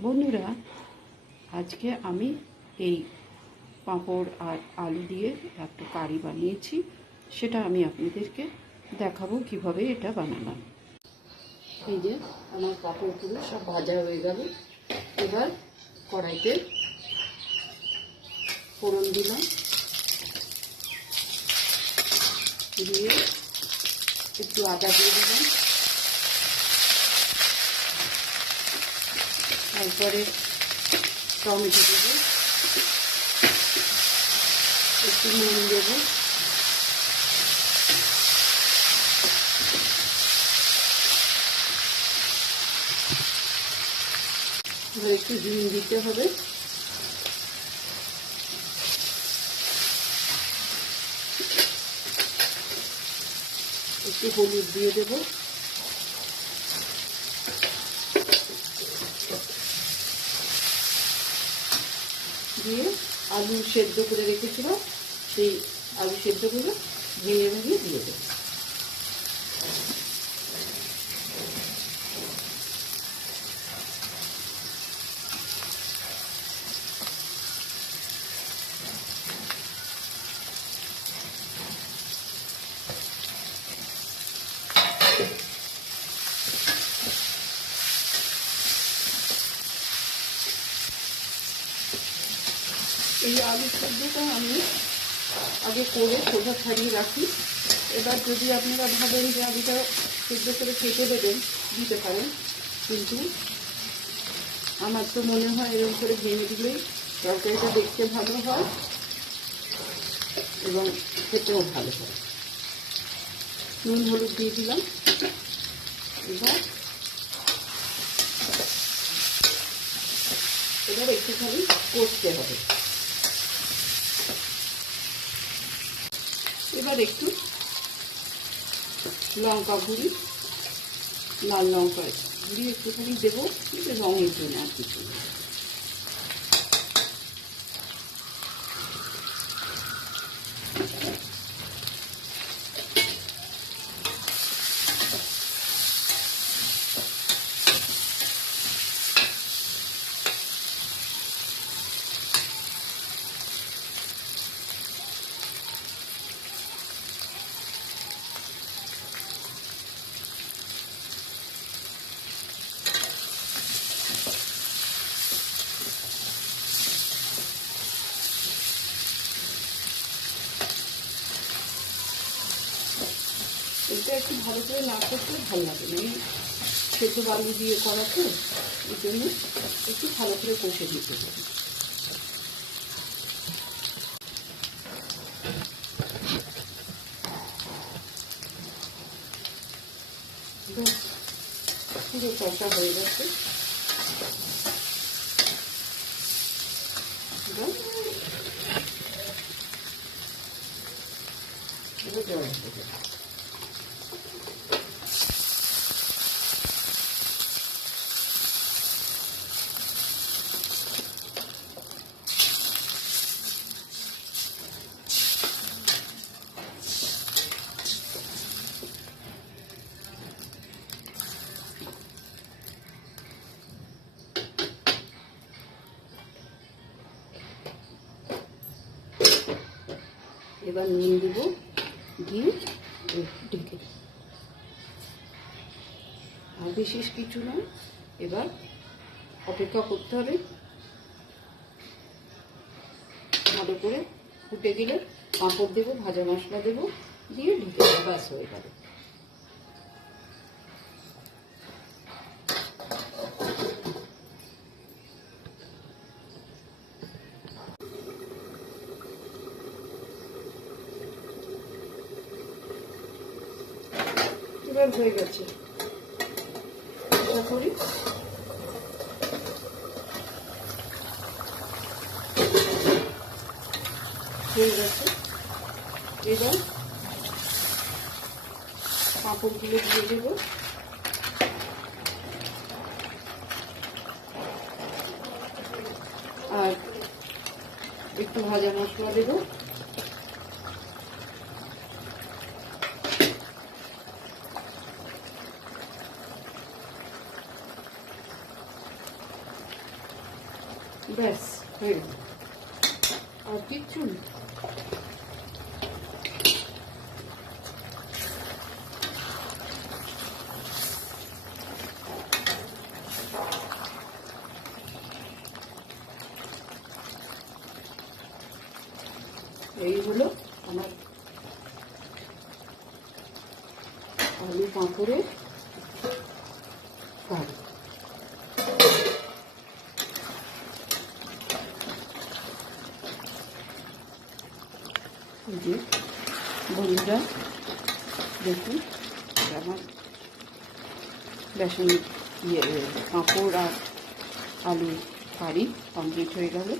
বন্ধুরা, আজকে আমি এই পাঁপড় আর আলু দিয়ে একটা কারি বানিয়েছি। সেটা আমি আপনাদেরকে দেখাবো কিভাবে এটা বানালাম। এই যে আমার পাঁপড়গুলো সব ভাজা হয়ে গেল। এবার কড়াইতে ফোড়ন দিলাম, দিয়ে একটু আদা দিয়ে দিলাম, তারপরে টমেটো দেবো, একটু নুন দেবো, এবার একটু ডিম দিতে হবে, একটু হলুদ দিয়ে দেবো, দিয়ে আলু সেদ্ধ করে রেখেছিলাম, সেই আলু সেদ্ধগুলো ভেঙে ভেঙে দিয়ে দেবো। এই আলু সেদ্ধটা আমি আগে করে খোসা ছাড়িয়ে রাখি। এবার যদি আপনারা ভাবেন যে আলুটা সেদ্ধ করে কেটে দেবেন, দিতে পারেন, কিন্তু আমার তো মনে হয় এরকম করে ভেঙে দিলেই তরকারিটা দেখতে ভালো হয় এবং খেতেও ভালো হয়। নুন হলুদ দিয়ে দিলাম। এবার একটুখানি কষতে হবে। এবার একটু লঙ্কা গুঁড়ি, লাল লঙ্কা গুঁড়ি একটুখানি দেবো, রঙের জন্য আর কিছু। এটা একটু ভালো করে না করতে ভালো লাগে না, এই সেদ্ধ আলু দিয়ে করা তো, এই জন্য একটু ভালো করে কষে দিতে হবে। পুরো কষা হয়ে গেছে। এবার জল দেবো। এবার নুন দেব, দিয়ে ঢেকে, আর বিশেষ কিছু নয়। এবার অপেক্ষা করতে হবে, ভালো করে ফুটে গেলে পাঁপড় দেবো, ভাজা মশলা দেবো, দিয়ে ঢেকে ব্যাস হয়ে গেল। এবার হয়ে গেছে, আশা করি। হয়ে গেছে। এবার পাঁপড়গুলো দিয়ে দেবো, আর একটু ভাজা মশলা দেবো, ব্যাস হয়ে গেল, আর কিচ্ছু না। এই হলো আমার আলু পাঁপড়ের কারি। এই যে বন্ধুরা দেখুন, আমার বেসন পাঁপড় আর আলু কারি কমপ্লিট হয়ে গেল।